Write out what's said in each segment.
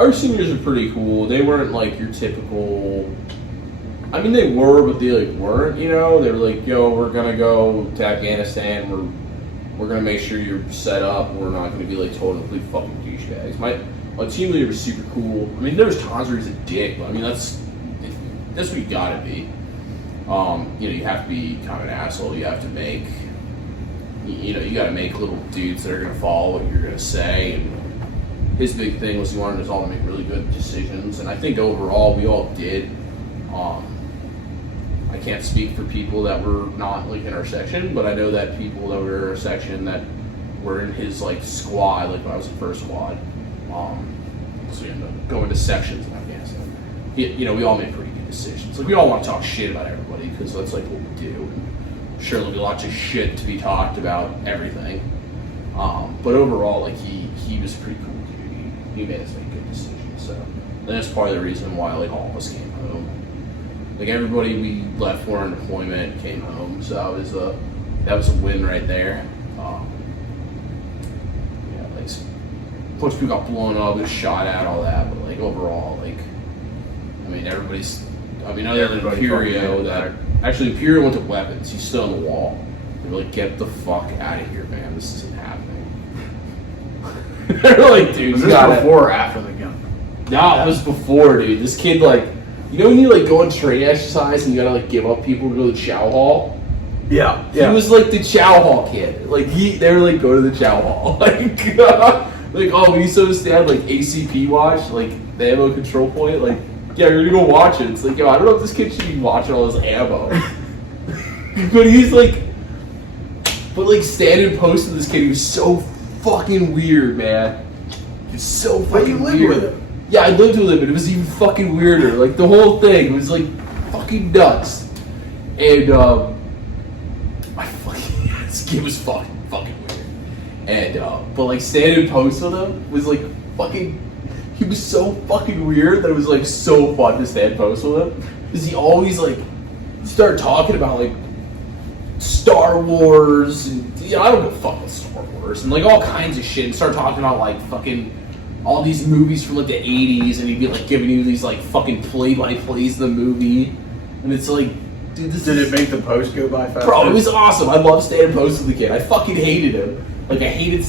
our seniors are pretty cool. They weren't like your typical. I mean, they were, but they like weren't. You know, they were like, "Yo, we're gonna go to Afghanistan. We're gonna make sure you're set up. We're not gonna be like total complete fucking douchebags." My team leader was super cool. I mean, there was times where he's a dick, but I mean that's what you gotta be. You have to be kind of an asshole. You have to make. You gotta make little dudes that are gonna follow what you're gonna say. And his big thing was he wanted us all to make really good decisions, and I think overall we all did. I can't speak for people that were not like in our section, but I know that people that were in our section that were in his like squad, like when I was in first squad, so we ended up going to sections in Afghanistan. We all made pretty good decisions. Like we all want to talk shit about everybody because that's like what we do. And sure, there'll be lots of shit to be talked about everything, but overall, like he was pretty cool dude. He made us make good decisions. So that's part of the reason why like all of us came home. Like everybody we left for on deployment came home, so that was a win right there. Like a bunch of people got blown up, got shot at, all that, but like overall, like I mean other than Imperio, that actually Imperio went to weapons. He's still on the wall. They were like, "Get the fuck out of here, man! This isn't happening." They're like, "Dude, was this before or after the gun?" No, it was before, dude. This kid like. You know when you like go on training exercise and you gotta like give up people to go to the chow hall? Yeah. He was like the chow hall kid. Like they were like go to the chow hall. Like oh when you so stand like ACP watch, like the ammo control point, like yeah, you're gonna go watch it. It's like yo, I don't know if this kid should be watching all this ammo. But he's like standing post to this kid, he was so fucking weird, man. He was so fucking weird. With him? Yeah, I lived with him, but it was even fucking weirder. Like, the whole thing was, like, fucking nuts. And, this kid was fucking weird. And, but, like, standing post with him was, like, he was so fucking weird that it was, like, so fun to stand post with him. Because he always, like, started talking about, like, Star Wars, and, I don't give a fuck with Star Wars, and, like, all kinds of shit, and started talking about, like, fucking all these movies from like the 80s, and he'd be like giving you these like fucking play-by-plays of the movie, and it's like, dude, did it make the post go by fast? Bro, it was awesome. I love staying post with the kid. I fucking hated him. Like I didn't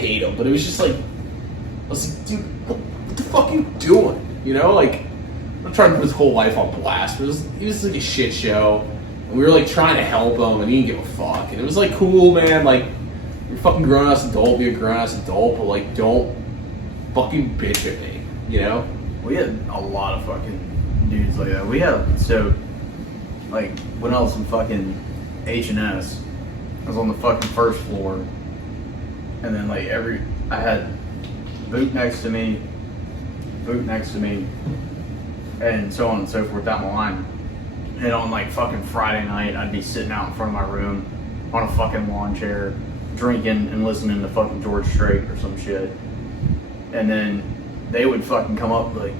hate him, but it was just like, I was like, dude, what the fuck are you doing? You know, like I'm not trying to put his whole life on blast, but he was like a shit show, and we were like trying to help him, and he didn't give a fuck, and it was like cool, man. Like you're a fucking grown-ass adult, be a grown-ass adult, but like don't fucking bitch at me, you know? We had a lot of fucking dudes like that. We had, like, when I was in fucking H&S, I was on the fucking first floor, and then, like, I had boot next to me, and so on and so forth down the line. And on, like, fucking Friday night, I'd be sitting out in front of my room on a fucking lawn chair, drinking and listening to fucking George Strait or some shit. And then they would fucking come up like,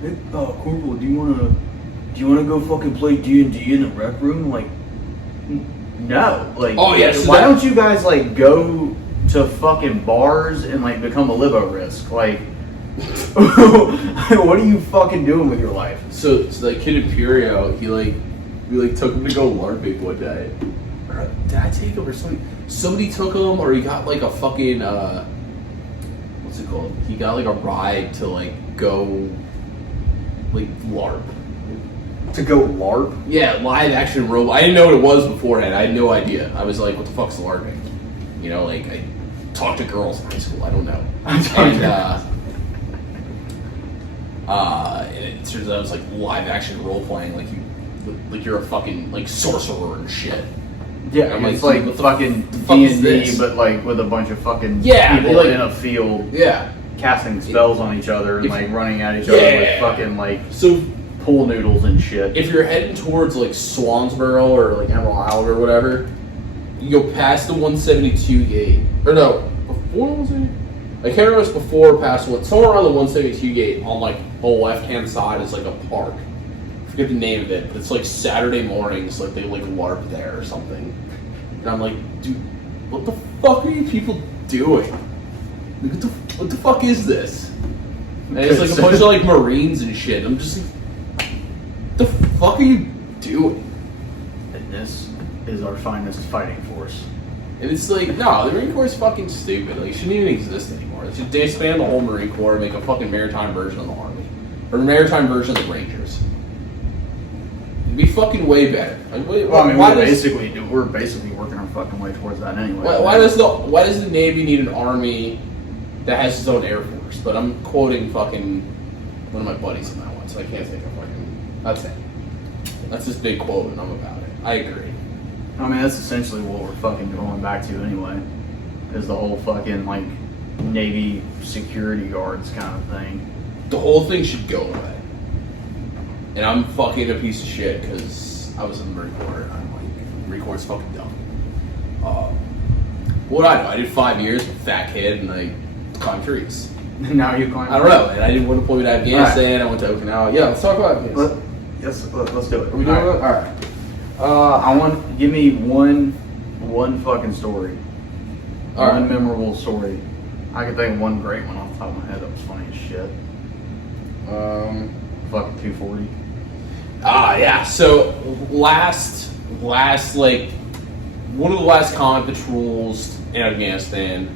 "Hey, Corporal, do you wanna go fucking play D&D in the rec room?" I'm like, no. Like, oh yeah. So why don't you guys like go to fucking bars and like become a libo risk? Like, what are you fucking doing with your life? So that kid Imperio, we took him to go LARPing one day. Or, did I take him or somebody? Somebody took him, or he got like a fucking what's it called? He got like a ride to like go like LARP. To go LARP? Yeah, live action robot. I didn't know what it was beforehand. I had no idea. I was like, what the fuck's LARPing? You know, like I talked to girls in high school. I don't know. And it turns out it was like live action role playing, like you're a fucking like sorcerer and shit. Yeah, I'm it's like fucking D&D, but like with a bunch of fucking people in a field. Yeah, casting spells on each other and like running at each other with fucking like pool noodles and shit. If you're heading towards like Swansboro or like Emerald Isle or whatever, you go past the 172 gate. Or no, before 172? I can't remember if it's before or past one. Somewhere around the 172 gate on like the left-hand side is like a park. I forget the name of it, but it's like Saturday mornings, like they like LARP there or something. And I'm like, dude, what the fuck are you people doing? Like, what the fuck is this? And it's like a bunch of like Marines and shit. I'm just like, the fuck are you doing? And this is our finest fighting force. And it's like, no, the Marine Corps is fucking stupid. Like, it shouldn't even exist anymore. They should disband the whole Marine Corps and make a fucking maritime version of the Army. Or a maritime version of the Rangers. It'd be fucking way better. Like, we're basically working our fucking way towards that anyway. Why does the Navy need an army that has its own Air Force? But I'm quoting fucking one of my buddies in that one, so I can't think of fucking. That's it. That's this big quote, and I'm about it. I agree. I mean, that's essentially what we're fucking going back to anyway. Is the whole fucking, like, Navy security guards kind of thing. The whole thing should go away. And I'm fucking a piece of shit because I was in the Marine Corps and I'm like, Marine Corps is fucking dumb. What did I do? I did 5 years, fat kid, and I climbed trees. Now you climb. I don't know, and I didn't want to deploy to Afghanistan. Right. I went to Okinawa. Yeah, let's talk about Afghanistan. Let's do it. Are we doing it? All right. I want give me one fucking story. One memorable story. I can think of one great one off the top of my head that was funny as shit. Fucking 240. Yeah. So last like one of the last combat patrols in Afghanistan,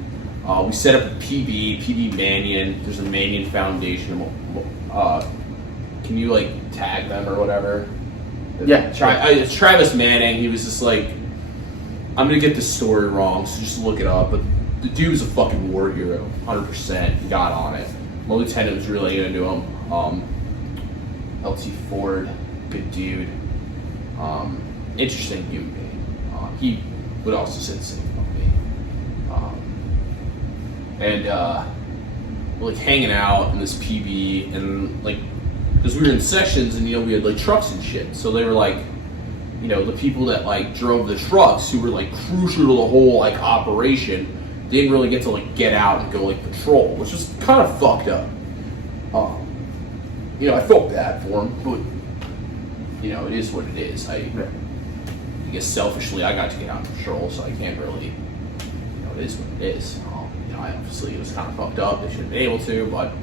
we set up a PB Mannion. There's a Mannion Foundation. Can you like tag them or whatever? Yeah. It's Travis Manning. He was just like, I'm gonna get this story wrong, so just look it up. But the dude was a fucking war hero, 100%. He got on it. My lieutenant was really into him. LT Ford, good dude. Interesting human being. He would also say the same about me. We're like hanging out in this PB, and like, because we were in sections, and we had like trucks and shit. So they were like, the people that like drove the trucks, who were like crucial to the whole like operation, they didn't really get to like get out and go like patrol, which was kind of fucked up. I felt bad for him, but it is what it is. I guess selfishly, I got to get out and patrol, so I can't really, it is what it is. Obviously it was kind of fucked up. They should have been able to, but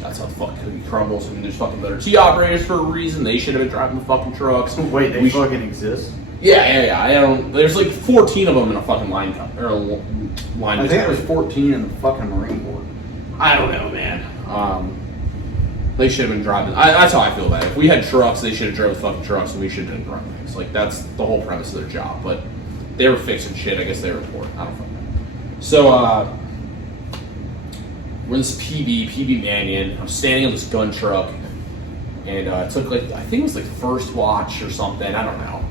that's how the fucking cookie crumbles. I mean, there's fucking letter T operators for a reason. They should have been driving the fucking trucks. Wait, they fucking exist? Yeah. I don't. There's like 14 of them in a fucking line. I think there was 14 in the fucking Marine Corps. I don't know, man. They should have been driving. That's how I feel about it. If we had trucks, they should have drove the fucking trucks, and we should have been running things. Like, that's the whole premise of their job. But they were fixing shit. I guess they were poor. I don't fucking know. So, we're in this PB Mannion. I'm standing on this gun truck, and it took like, I think it was like first watch or something. I don't know.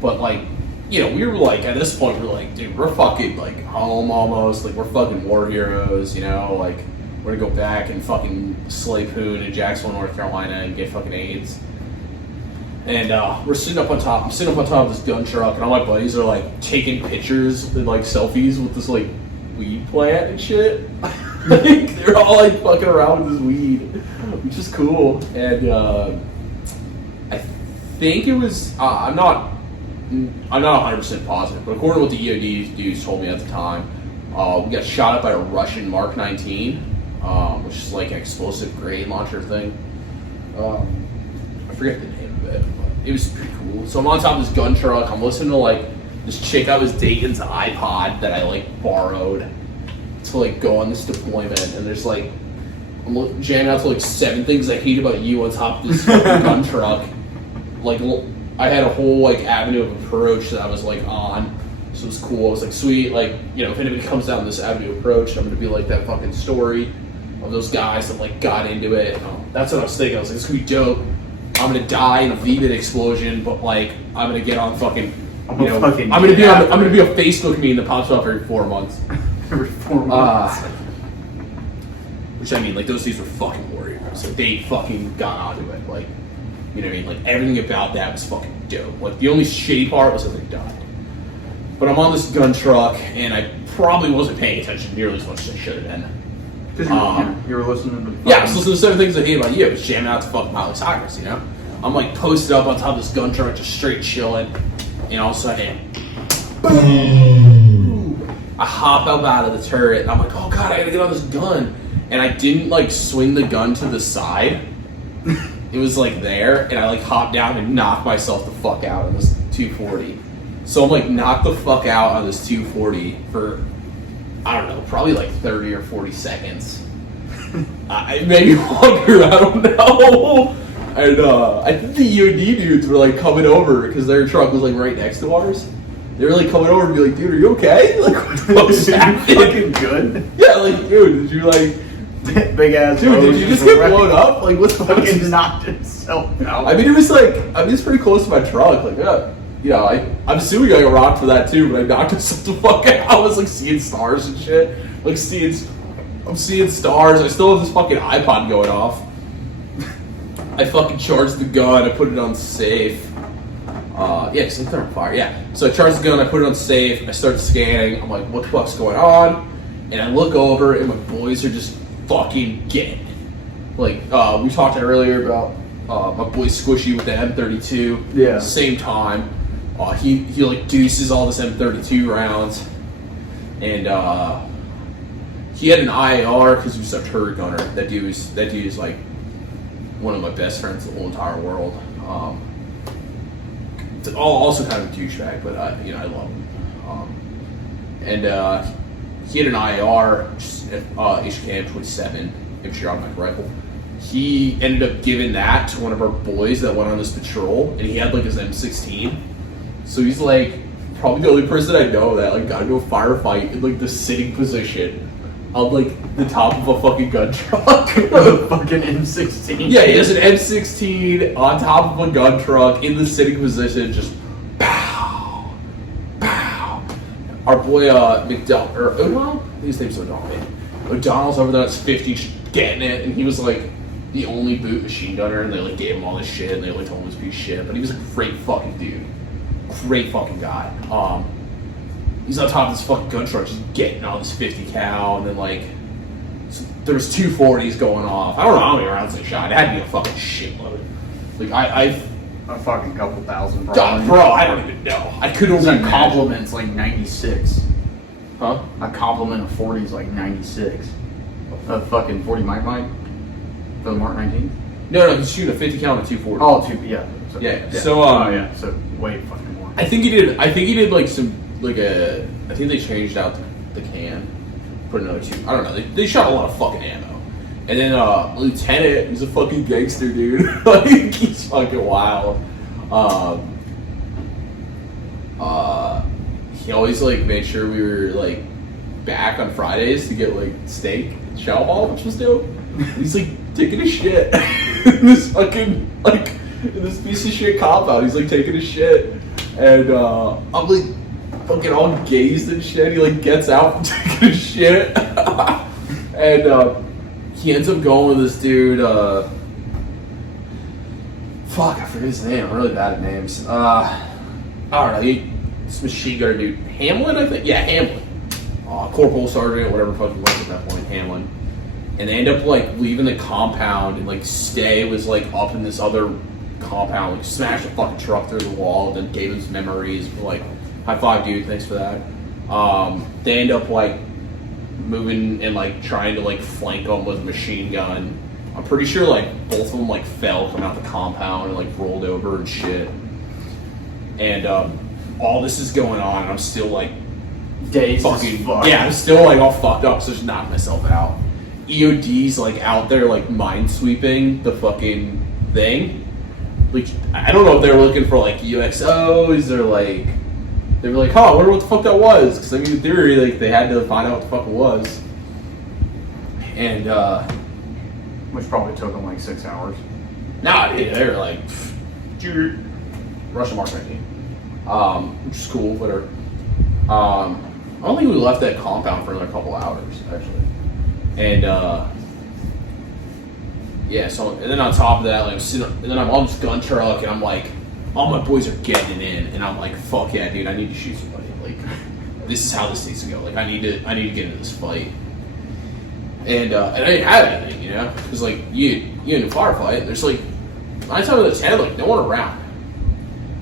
But like, we were like, at this point, we're like, dude, we're fucking like home almost. Like, we're fucking war heroes, like, we're gonna go back and fucking slay poon in Jacksonville, North Carolina, and get fucking AIDS. And we're sitting up on top. I'm sitting up on top of this gun truck, and all my buddies are like taking pictures and like selfies with this like weed plant and shit. Like, they're all like fucking around with this weed, which is cool. And I think it was I'm not 100% positive, but according to what the EOD dudes told me at the time, we got shot up by a Russian Mark 19, which is like an explosive grenade launcher thing. I forget the name of it, but it was pretty cool. So I'm on top of this gun truck. I'm listening to like this chick I was dating's iPod that I like borrowed to like go on this deployment, and there's like, I'm jamming out to like 7 things I hate about you on top of this fucking gun truck. Like, I had a whole like avenue of approach that I was like on, so it was cool. I was like, sweet, like, if anybody comes down this avenue of approach, I'm gonna be like that fucking story of those guys that like got into it. That's what I was thinking. I was like, this could be dope. I'm gonna die in a VMID explosion, but like, I'm gonna get on fucking, I'm gonna be a Facebook meme that pops up every 4 months. Every 4 months. Which, I mean, like, those dudes were fucking warriors. Like, they fucking got onto it. Like, you know what I mean? Like, everything about that was fucking dope. Like, the only shitty part was that they died. But I'm on this gun truck, and I probably wasn't paying attention nearly as much as I should have been. Because you were listening to... Yeah, I was listening to 7 things I hate about you. I was jamming out to fucking Miley Cyrus, I'm, like, posted up on top of this gun truck, just straight chilling. And all of a sudden, boom! I hop up out of the turret, and I'm like, oh god, I gotta get on this gun. And and I didn't like swing the gun to the side. It was like there, and I like hopped down and knocked myself the fuck out on this 240. So I'm like knocked the fuck out on this 240 for, I don't know, probably like 30 or 40 seconds. Maybe longer, I don't know. And I think the EOD dudes were like coming over because their truck was like right next to ours. They were like coming over and be like, dude, are you okay? Like, what the fuck's happening? Fucking good. Yeah, like, dude, did you like, big ass? dude, did you just get blown up? Like, what the fuck? Fucking knocked itself out. I mean, it was like, I mean, it's pretty close to my truck. Like, yeah, you know, I'm assuming I got robbed for that too, but I knocked myself the fuck out. I was like seeing stars and shit. Like, I'm seeing stars. I still have this fucking iPod going off. I fucking charged the gun. I put it on safe. Yeah, because I'm throwing fire. Yeah. So I charged the gun. I put it on safe. I start scanning. I'm like, what the fuck's going on? And I look over, and my boys are just fucking getting it. Like, we talked earlier about my boy Squishy with the M32. Yeah. Same time. He like deuces all this M32 rounds. And he had an IAR because he was a turret gunner. That dude is like one of my best friends in the whole entire world. Also kind of a douchebag, but I love him. He had an IAR, HKM 27 infantry automatic rifle. He ended up giving that to one of our boys that went on this patrol, and he had like his M16. So he's like probably the only person I know that like got to go firefight in like the sitting position on like the top of a fucking gun truck. Fucking M16. Yeah, he has an M16 on top of a gun truck in the sitting position, just pow, pow. Our boy McDowell, or O'Donnell? His name's O'Donnell. O'Donnell's over there, that's 50, just getting it, and he was like the only boot machine gunner, and they like gave him all this shit, and they like told him this piece of shit, but he was a great fucking dude. Great fucking guy. He's on top of this fucking gun truck, just getting all this 50 cal, and then like there was 240s going off. I don't know how many rounds they shot. It had to be a fucking shitload. Like a fucking couple thousand, God, probably. bro, I don't even know. I couldn't It's only a compliment's like 96. Huh? A compliment of 40 is like 96. A fucking 40 Mike for the Mark 19. No, he's shooting a 50 cal and a 240. Oh, yeah. So, Yeah. So so way fucking more. I think he did like some like a. I think they changed out the can, put another two. I don't know. They shot a lot of fucking ammo. And then Lieutenant, he's a fucking gangster dude. Like he's fucking wild. He always like made sure we were like back on Fridays to get like steak and chow ball, which was dope. He's like taking a shit in this fucking like in this piece of shit compound. He's like taking a shit, and I'm like fucking all gazed and shit. He like gets out from taking a shit, and he ends up going with this dude. Fuck, I forget his name. I'm really bad at names. I don't know. This machine gunner dude, Hamlin, I think. Yeah, Hamlin. Corporal sergeant, whatever the fuck he was at that point, Hamlin. And they end up like leaving the compound, and like Stay was like up in this other compound, like smashed a fucking truck through the wall, and then gave him some memories. Like, high five, dude. Thanks for that. They end up like moving and like trying to like flank them with a machine gun. I'm pretty sure like both of them like fell coming out the compound and like rolled over and shit. And all this is going on, and I'm still like Dazed fucking as fuck. yeah, I'm still like all fucked up, so just knock myself out. EOD's like out there like mine sweeping the fucking thing. Like I don't know if they were looking for like UXOs or like they were like, oh, I wonder what the fuck that was. Because I mean, in theory, like they had to find out what the fuck it was. And which probably took them like 6 hours. nah, they were like Russian Mark 19, which is cool, whatever. I don't think we left that compound for another couple hours actually. And yeah, so and then on top of that, like I'm sitting, and then I'm on this gun truck, and I'm like, all my boys are getting it in, and I'm like, fuck yeah, dude, I need to shoot somebody. Like, this is how this needs to go. Like, I need to get into this fight. And I didn't have anything, you know, because like you in a firefight, there's like 9 times out of 10, like no one around.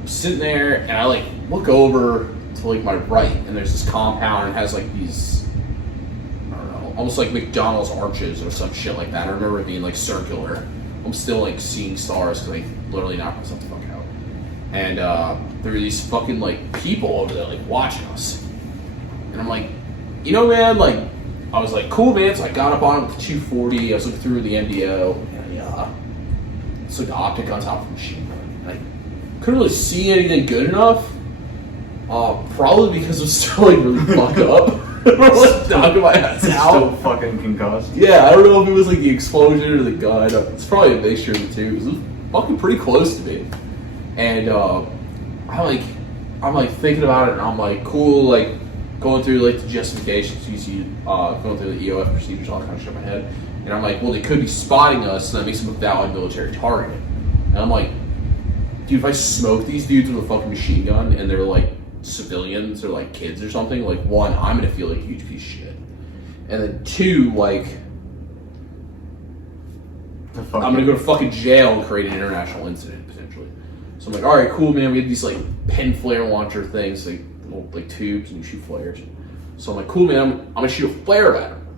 I'm sitting there, and I like look over to like my right, and there's this compound, and it has like these, I don't know, almost like McDonald's arches or some shit like that. I remember it being like circular. I'm still like seeing stars because I literally knocked myself the fuck out. And there were these fucking like people over there like watching us. And I'm like, you know, man, like, I was like, cool, man. So I got up on it with the 240. I was looking through the MDO. And it's like the optic on top of the machine gun. And I couldn't really see anything good enough. Probably because it was still like really fucked up. I was knocking my ass out. Still fucking concussed. Yeah, I don't know if it was like the explosion or the gun. It's probably a mixture of the two. It was fucking pretty close to me. And I'm like thinking about it, and I'm like, cool, like going through like the justifications, you see, going through the EOF procedures, all that kind of shit in my head. And I'm like, well, they could be spotting us, and that makes them a valid military target. And I'm like, dude, if I smoke these dudes with a fucking machine gun, and they're like civilians or like kids or something, like, one, I'm gonna feel like a huge piece of shit, and then two, like, I'm gonna go to fucking jail and create an international incident potentially. So I'm like, all right, cool, man. We have these like pen flare launcher things, like little like tubes, and you shoot flares. So I'm like, cool, man. I'm gonna shoot a flare at him.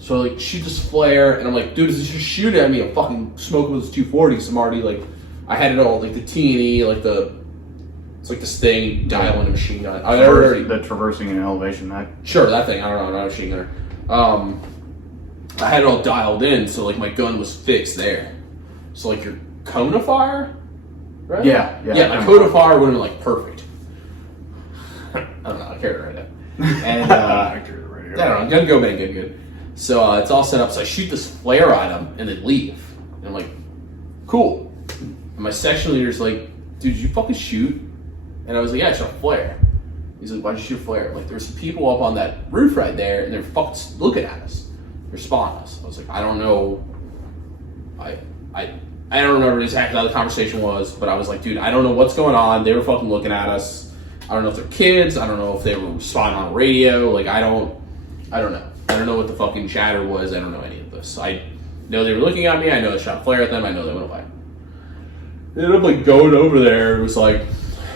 So I like shoot this flare, and I'm like, dude, is this just shoot at me? I'm fucking smoking with this 240. So I'm already like, I had it all, like the T&E, like it's like this thing, dial in a machine gun. I already the traversing an elevation, that. Sure, that thing. I don't know, I'm not a machine gunner. I had it all dialed in, so like my gun was fixed there. So like your cone of fire, right? Yeah. My cone of fire would have been like perfect. I don't know. I carry it right now. And I don't know. Gun go, man. Good. So it's all set up. So I shoot this flare at him and then leave. And I'm like, cool. And my section leader's like, dude, did you fucking shoot? And I was like, yeah, I shot a flare. He's like, why'd you shoot a flare? Like, there's some people up on that roof right there, and they're fucking looking at us. They're spotting us. I was like, I don't know. I don't remember exactly how the conversation was, but I was like, dude, I don't know what's going on. They were fucking looking at us. I don't know if they're kids. I don't know if they were spotting on radio. Like, I don't know. I don't know what the fucking chatter was. I don't know any of this. I know they were looking at me. I know I shot a flare at them. I know they went away. They ended up like going over there. It was like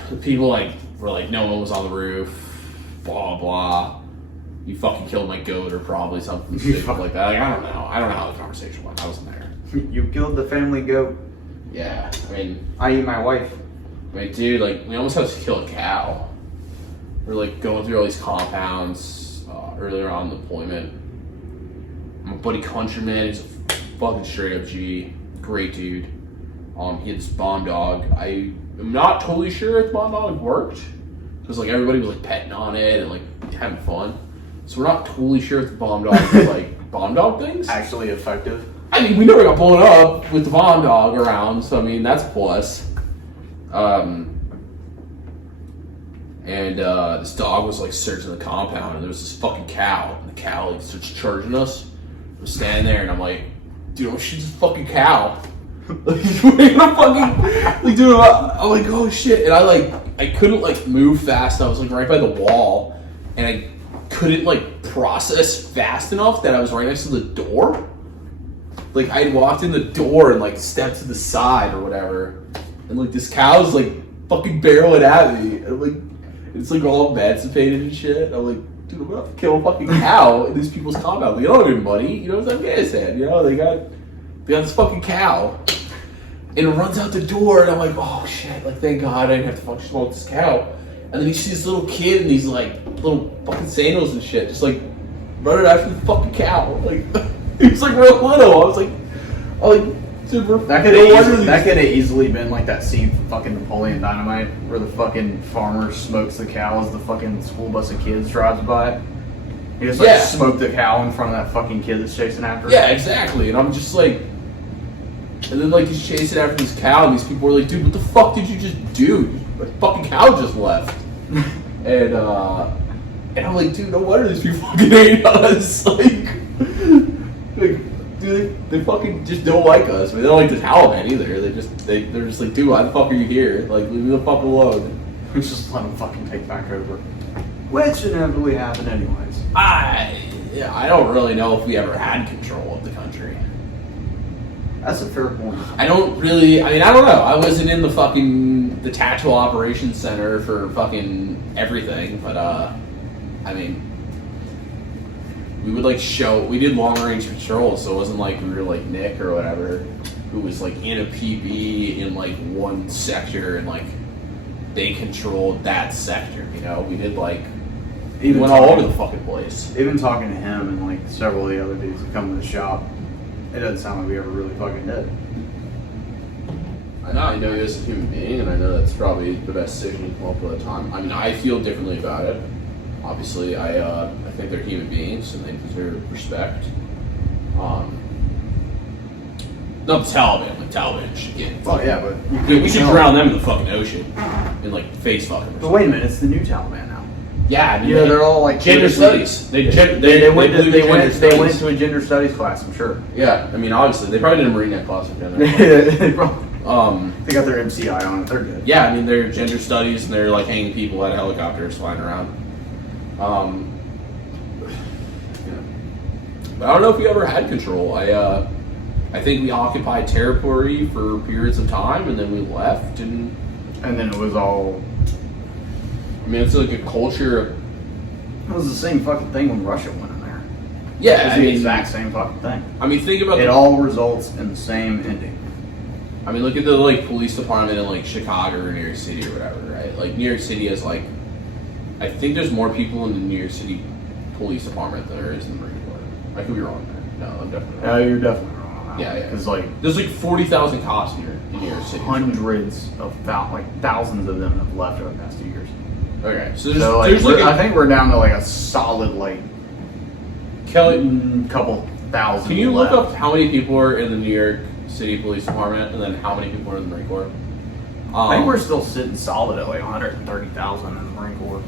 the people like were like, no one was on the roof. Blah blah. You fucking killed my goat or probably something stupid like that. Like, I don't know. I don't know how the conversation went. I wasn't there. You killed the family goat. Yeah, I mean, I.e. my wife. I mean, dude, like, we almost had to kill a cow. We're like going through all these compounds earlier on in deployment. My buddy Countryman, he's a fucking straight up G, great dude. He had this bomb dog. I am not totally sure if the bomb dog worked because like everybody was like petting on it and like having fun. So we're not totally sure if the bomb dog was like bomb dog things. Actually effective. I mean, we never got blown up with the bomb dog around, so I mean that's a plus. And this dog was like searching the compound, and there was this fucking cow, and the cow like starts charging us. I'm standing there, and I'm like, dude, I'm shoot this fucking cow. Like, we're gonna fucking like, dude. I'm like, oh shit, and I couldn't like move fast. I was like right by the wall, and I couldn't like process fast enough that I was right next to the door. Like, I had walked in the door and, like, stepped to the side or whatever. And, like, this cow's, like, fucking barreling at me. And, like, it's, like, all emancipated and shit. And I'm like, dude, I'm gonna have to kill a fucking cow in these people's compound. Like, they don't have any money. You know, it's Afghanistan, you know? They got this fucking cow. And it runs out the door, and I'm like, oh, shit. Like, thank God I didn't have to fucking smoke this cow. And then you see this little kid in these, like, little fucking sandals and shit. Just, like, running after the fucking cow. Like... He was like real little. I was like, dude, that could have easily been like that scene from fucking Napoleon Dynamite where the fucking farmer smokes the cow as the fucking school bus of kids drives by. He just like smoked the cow in front of that fucking kid that's chasing after him. Yeah, exactly. And I'm just like, and then like he's chasing after this cow, and these people are like, dude, what the fuck did you just do? The fucking cow just left. And I'm like, dude, no wonder these people fucking hate us. Like, dude, they fucking just don't like us. I mean, they don't like the Taliban either. They're just like, dude, why the fuck are you here? Like, leave me the fuck alone. Just let them fucking take back over. Which inevitably happened anyways. I don't really know if we ever had control of the country. That's a fair point. I don't know. I wasn't in the Tactical Operations Center for fucking everything, but, I mean, we would like we did long range patrols, so it wasn't like we were like Nick or whatever, who was like in a PB in like one sector and like they controlled that sector, you know? We did like, we went all over the fucking place. Even talking to him and like several of the other dudes that come to the shop, it doesn't sound like we ever really fucking did. I know you as a human being, and I know that's probably the best decision you come up with at the time. I mean, I feel differently about it. Obviously, I think they're human beings and they deserve respect. Not the Taliban. The Taliban should get. Well, yeah, but Dude, we should drown them in the fucking ocean and like face fuck them. But wait a minute, it's the new Taliban now. Yeah, I mean, Yeah, they're all like gender studies. They went to a gender studies class, I'm sure. Yeah, I mean, obviously, they probably didn't bring that class with them. They got their MCI on it. They're good. Yeah, I mean, they're gender studies, and they're like hanging people out of helicopters flying around. But I don't know if we ever had control. I think we occupied territory for periods of time, and then we left, and then it was all. I mean, it's like a culture. It was the same fucking thing when Russia went in there. Yeah, It's the exact same fucking thing. I mean, think about it. All results in the same ending. I mean, look at the like police department in like Chicago or New York City or whatever, right? Like New York City has like, I think there's more people in the New York City police department than there is in the Marine Corps. I could be wrong there. No, I'm definitely wrong. You're definitely wrong. Yeah. Because like there's like 40,000 cops here in New York City. Hundreds of thousands of them have left over the past 2 years. Okay, so there's I think we're down to like a solid like Kelly, couple thousand. Can you left. look up how many people are in the New York City Police Department and then how many people are in the Marine Corps? I think we're still sitting solid at like 130,000 in the Marine Corps.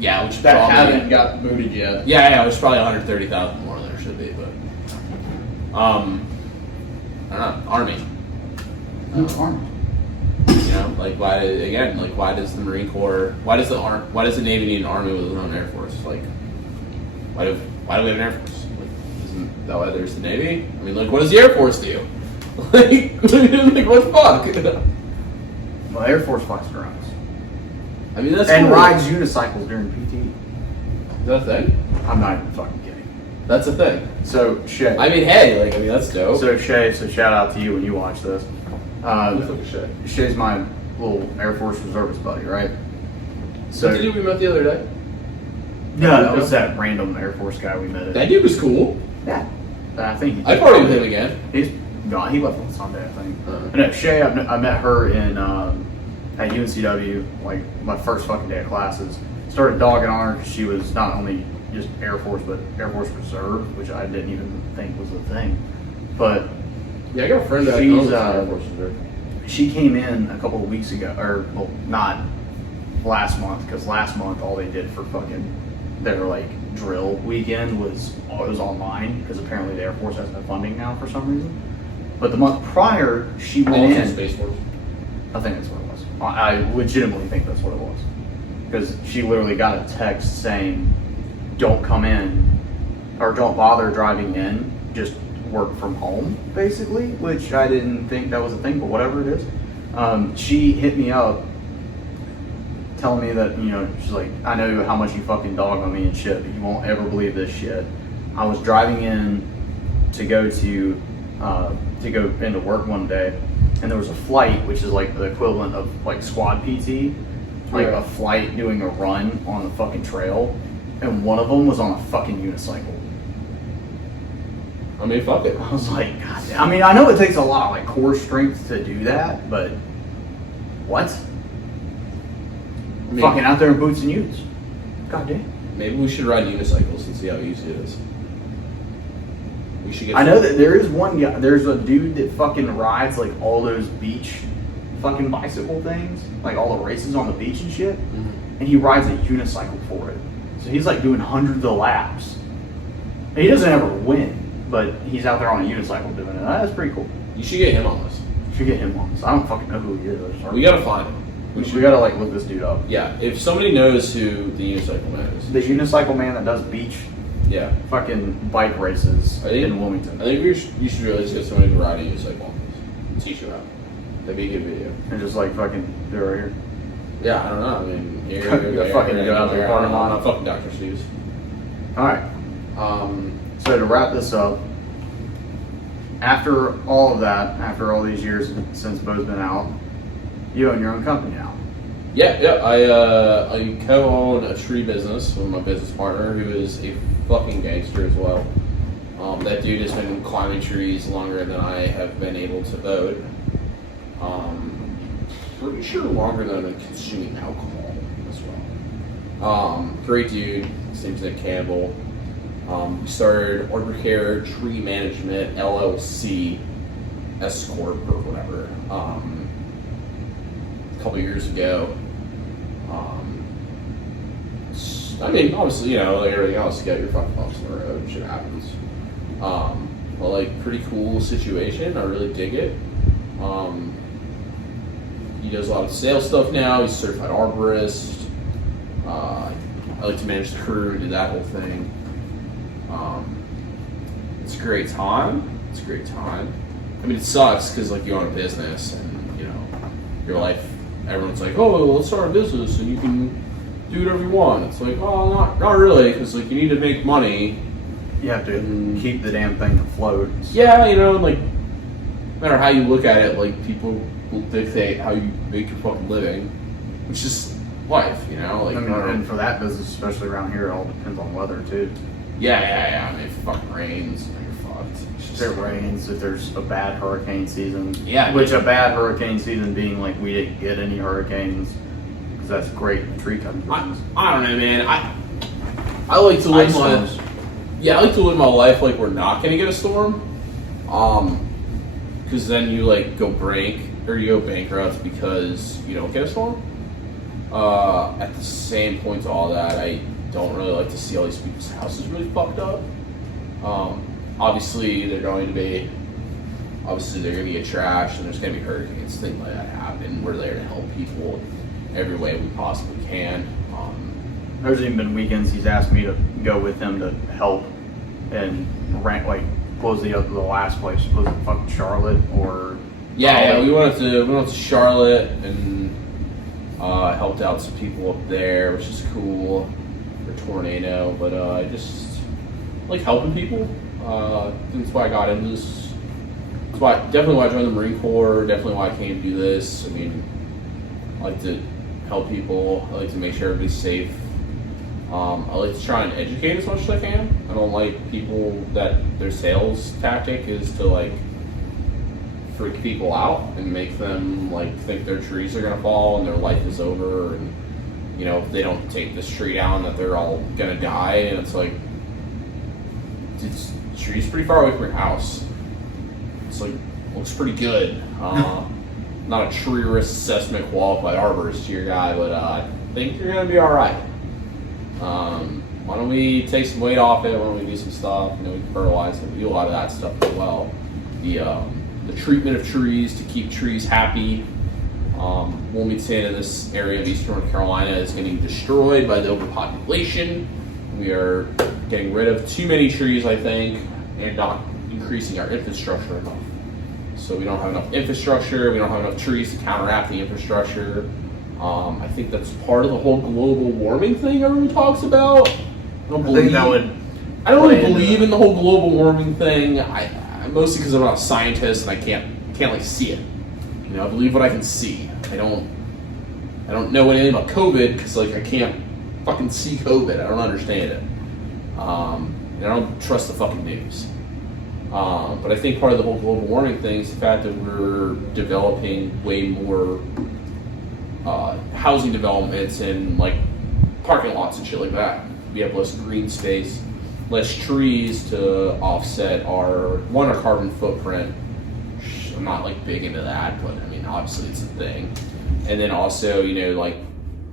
Yeah, which that probably haven't got booted yet. Yeah, which is probably 130,000 more than there should be, but I don't know, Army. Army. You know, like why does the Marine Corps, why does the Navy need an Army with its own Air Force? Like, why do we have an Air Force? Like, isn't that why there's the Navy? I mean, like, what does the Air Force do? like what the fuck? Well, Air Force flies drones. I mean, that's and cool. rides unicycles during PT. Is that a thing? I'm not even fucking kidding. That's a thing. So Shay. I mean, hey, that's dope. So Shay, shout out to you when you watch this. Shay. Shay's my little Air Force reservist buddy, right? So the dude we met the other day? No, that was that random Air Force guy we met. That dude was cool. Yeah. I think I'd party with him again. He's gone. He left on Sunday, I think. No, Shay, I met her in at UNCW, like my first fucking day of classes. Started dogging on her because she was not only just Air Force, but Air Force Reserve, which I didn't even think was a thing. But yeah, I got a friend that she's Air Force Reserve. She came in a couple of weeks ago, or well, not last month, because last month all they did for fucking their like drill weekend was online, because apparently the Air Force has no funding now for some reason. But the month prior, she went in. Space Force. I think that's what it was. I legitimately think that's what it was, because she literally got a text saying, "Don't come in, or don't bother driving in. Just work from home," basically. Which I didn't think that was a thing, but whatever it is. She hit me up, telling me that she's like, "I know how much you fucking dog on me and shit, but you won't ever believe this shit. I was driving in to go into work one day, and there was a flight, which is like the equivalent of like squad PT, like a flight doing a run on the fucking trail, and one of them was on a fucking unicycle." I mean, fuck it. I was like, God damn. I mean, I know it takes a lot of like core strength to do that, but what? Fucking out there in boots and utes. God damn. Maybe we should ride unicycles and see how easy it is. We should get. I know that there is one guy. There's a dude that fucking rides like all those beach fucking bicycle things, like all the races on the beach and shit, and he rides a unicycle for it. So he's like doing hundreds of laps. And he doesn't ever win, but he's out there on a unicycle doing it. That's pretty cool. You should get him on this. Should get him on this. I don't fucking know who he is. We gotta find him. We gotta like look this dude up. Yeah, if somebody knows who the unicycle man is. The unicycle man that does beach fucking bike races in Wilmington. I think you should really just get somebody to ride a unicycle on this and teach you how. That'd be a good video. And just like fucking do it right here. Yeah, I don't know. I mean, Go out there, party I'm not fucking Dr. Steve's. Alright. So to wrap this up, after all of that, after all these years since Bo's been out, you own your own company now. Yeah. I co-own a tree business with my business partner, who is a fucking gangster as well. That dude has been climbing trees longer than I have been able to vote. Pretty sure longer than I've been consuming alcohol as well. Great dude. His name's Nick Campbell. We started Arbor Care Tree Management LLC, S Corp or whatever, a couple years ago. I mean, obviously, like everything else, you got your fucking bumps in the road, shit happens. But like, pretty cool situation. I really dig it. He does a lot of sales stuff now. He's a certified arborist. I like to manage the crew, do that whole thing. It's a great time. I mean, it sucks because like you own a business and your life. Everyone's like, oh, well, let's start a business and you can do whatever you want. It's like, well, not really, because like you need to make money. You have to keep the damn thing afloat. Yeah, like no matter how you look at it, like people will dictate how you make your fucking living, which is life, like. I mean, and for that business, especially around here, it all depends on weather too. Yeah. I mean, if it fucking rains, you're fucked. If it rains, if there's a bad hurricane season. Yeah. Which a bad hurricane season being like we didn't get any hurricanes, because that's great for tree cutting business. I don't know, man. I like to live I like to live my life like we're not gonna get a storm. Because then you like go bankrupt because you don't get a storm. At the same point to all that, I don't really like to see all these people's houses really fucked up. Obviously they're going to get trashed and there's going to be hurricanes, things like that happen. We're there to help people every way we possibly can. There's even been weekends he's asked me to go with him to help and what was the last place? Was it fucking Charlotte or? Yeah, we went to Charlotte and helped out some people up there, which is cool for tornado. But I just like helping people. That's why I got into this. Definitely why I joined the Marine Corps. Definitely why I came to do this. I mean, I like to help people. I like to make sure everybody's safe. I like to try and educate as much as I can. I don't like people that their sales tactic is to like freak people out and make them like think their trees are gonna fall and their life is over, and if they don't take this tree down that they're all gonna die. And it's like, this tree's pretty far away from your house. It's like looks pretty good. Not a tree risk assessment qualified arborist here, guy, but I think you're gonna be all right. Why don't we take some weight off it? Why don't we do some stuff? We can fertilize it. We do a lot of that stuff as well. The treatment of trees to keep trees happy. Wilmington in this area of Eastern North Carolina is getting destroyed by the overpopulation. We are getting rid of too many trees, I think, and not increasing our infrastructure enough. So we don't have enough infrastructure. We don't have enough trees to counteract the infrastructure. I think that's part of the whole global warming thing everyone talks about. I don't really believe in the whole global warming thing. I mostly because I'm not a scientist and I can't like see it. I believe what I can see. I don't know anything about COVID because like I can't fucking see COVID. I don't understand it. And I don't trust the fucking news. But I think part of the whole global warming thing is the fact that we're developing way more housing developments and like parking lots and shit like that. We have less green space, less trees to offset our carbon footprint. I'm not like big into that, but I mean obviously it's a thing. And then also, like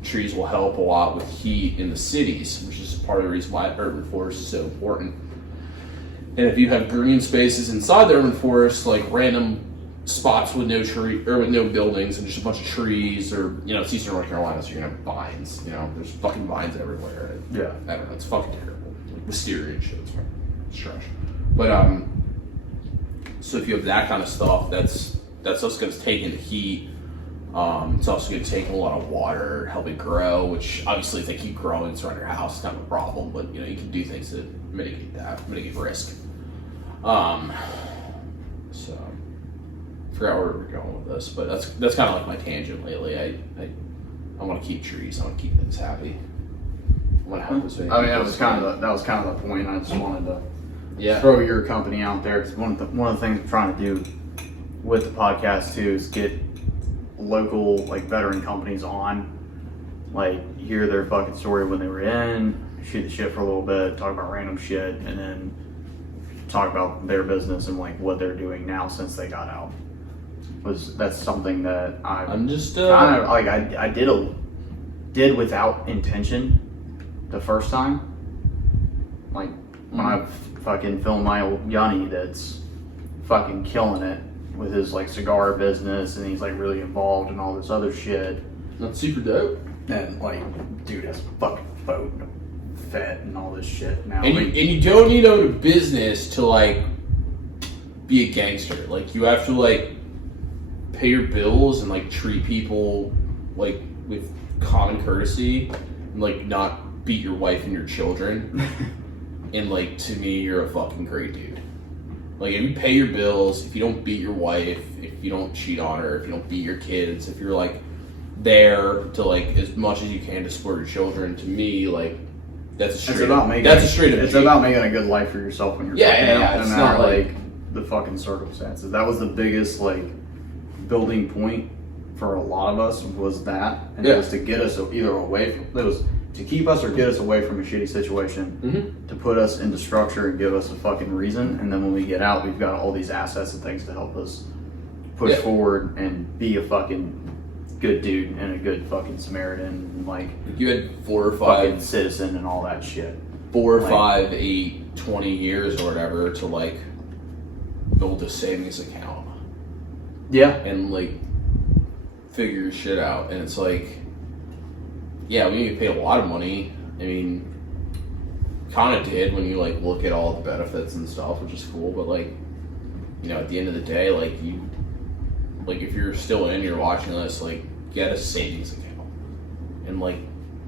trees will help a lot with heat in the cities, which is part of the reason why urban forest is so important. And if you have green spaces inside the urban forest, like random spots with no tree or with no buildings and just a bunch of trees, or it's Eastern North Carolina, so you're gonna have vines. There's fucking vines everywhere. Yeah, I don't know. It's fucking terrible. Like wisteria and shit. It's trash. But so if you have that kind of stuff, that's also gonna take in the heat. It's also gonna take a lot of water, help it grow. Which obviously, if they keep growing, it's around your house, it's not a problem. But you can do things to mitigate risk. So I forgot where we're going with this, but that's kind of like my tangent lately. I want to keep trees. I want to keep things happy. I want to help as many I mean, that people was kind of the point. I just wanted to yeah. throw your company out there, because one of the things I'm trying to do with the podcast too is get local like veteran companies on, like hear their fucking story when they were in, shoot the shit for a little bit, talk about random shit, and then talk about their business and like what they're doing now since they got out. That's something that I'm just kind of like I did without intention the first time. Like when I fucking filmed my old Yanni that's fucking killing it with his like cigar business, and he's like really involved in all this other shit. That's super dope. And like, dude has a fucking boat and a vet and all this shit now. And you don't need to own a business to like be a gangster. Like you have to like pay your bills and like treat people like with common courtesy and like not beat your wife and your children. And like to me, you're a fucking great dude. Like if you pay your bills, if you don't beat your wife, if you don't cheat on her, if you don't beat your kids, if you're like there to like as much as you can to support your children, to me like that's a straight up It's G. about making a good life for yourself when you're Yeah, fucking yeah, out, yeah. no It's matter not like the fucking circumstances. That was the biggest like building point for a lot of us, was that, and Yeah. it was to get us either away from, it was to keep us or get us away from a shitty situation, Mm-hmm. to put us into structure and give us a fucking reason, and then when we get out, we've got all these assets and things to help us push Yeah. forward and be a fucking good dude and a good fucking Samaritan and like You had 4 or fucking 5, citizen and all that shit. 4 or like- 5, 8, 20 years or whatever to like build a savings account Yeah. and like figure your shit out. And it's like, yeah, we need to pay a lot of money. I mean, kind of did when you like look at all the benefits and stuff, which is cool. But like, you know, at the end of the day, like if you're still in, you're watching this, like get a savings account and like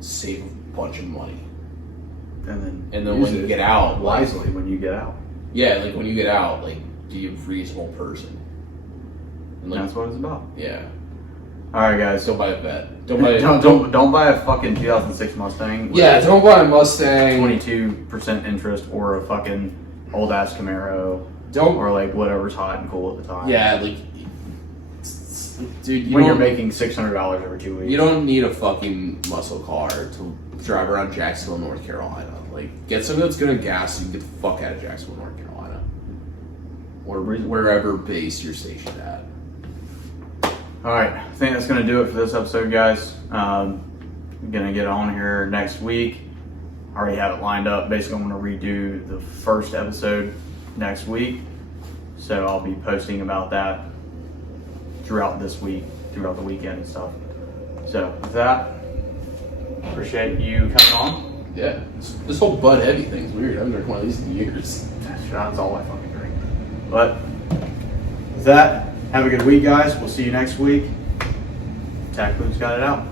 save a bunch of money. And then use when you it get out, like, wisely when you get out. yeah, like when you get out, like be a reasonable person. And like, That's what it's about. yeah, All right, guys. don't buy a vet. Don't buy. Don't buy a fucking 2006 Mustang. With Yeah, don't buy a Mustang. 22% interest or a fucking old ass Camaro Don't. or like whatever's hot and cool at the time. Yeah, like, dude, When you're making $600 every 2 weeks. you don't need a fucking muscle car to drive around Jacksonville, North Carolina. Like, get something that's gonna gas you and get the fuck out of Jacksonville, North Carolina, or wherever base you're stationed at. All right, I think that's gonna do it for this episode, guys. I'm gonna get on here next week. I already have it lined up. Basically, I'm gonna redo the first episode next week, so I'll be posting about that throughout this week, throughout the weekend and stuff. So with that, appreciate you coming on. Yeah, this whole Bud Heavy thing's weird. I haven't drank one of these in years. That's all I fucking drink. But with that, have a good week, guys. We'll see you next week. Tack Luke's got it out.